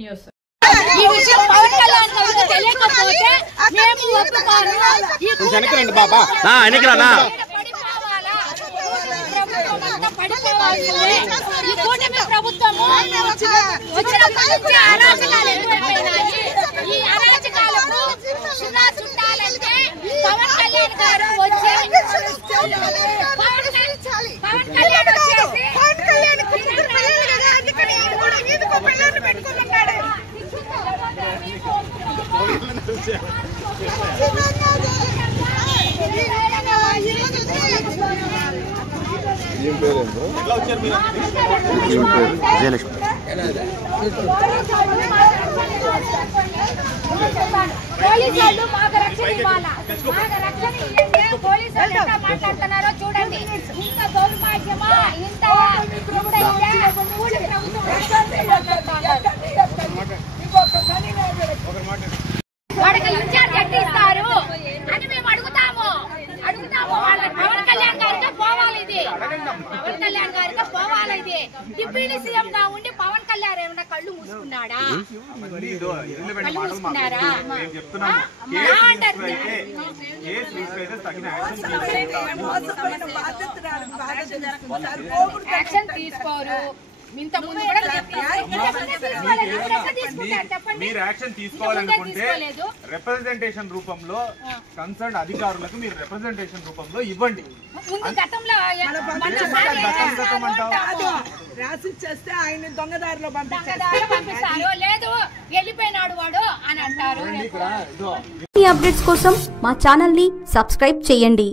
News. ఈ విషయం పవన్ కళ్యాణ్ గారికి తెలియకపోతే మేము ఒప్పుకోను. ఈ కూటమి ప్రభుత్వము వచ్చినప్పటి నుంచి అరాచకాలు ఎక్కువైపోయినాయి. ఈ అరాచకాలకు సున్నా చుట్టాలంటే పవన్ కళ్యాణ్ గారు వచ్చి పోలీసులు మాకు రక్షణ ఇవ్వాలా, మాకు రక్షణ ఇవ్వండి. పోలీసులు ఎంత మాట్లాడుతున్నారో చూడండి. ఇంత దౌర్భాగ్యమా, ఇంత వాడికి ఇన్ఛార్జ్ ఎట్టి ఇస్తారు అని మేము అడుగుతాము. వాళ్ళ పవన్ కళ్యాణ్ గారితో పోవాలి. ఇది పవన్ కళ్యాణ్ గారితో పోవాలి. ఇది డిప్యూటీ సీఎం గా ఉండి పవన్ కళ్యాణ్ ఏమన్నా కళ్ళు మూసుకున్నాడా? కళ్ళు మూసుకున్నారా? యాక్షన్ తీసుకోరు. ఇంత ముందు కూడా మీరు యాక్షన్ తీసుకోవాలనుకుంటే రిప్రజెంటేషన్ రూపంలో కన్సర్న్ అధికారులకు మీరు రిప్రజెంటేషన్ రూపంలో ఇవ్వండి. రాసి చేస్తే ఆయన దొంగదారిలో పంపిస్తారు. లేదు వెళ్ళిపోయినాడు వాడు అని అంటారు. ఈ అప్డేట్స్ కోసం మా ఛానల్ ని సబ్స్క్రైబ్ చేయండి.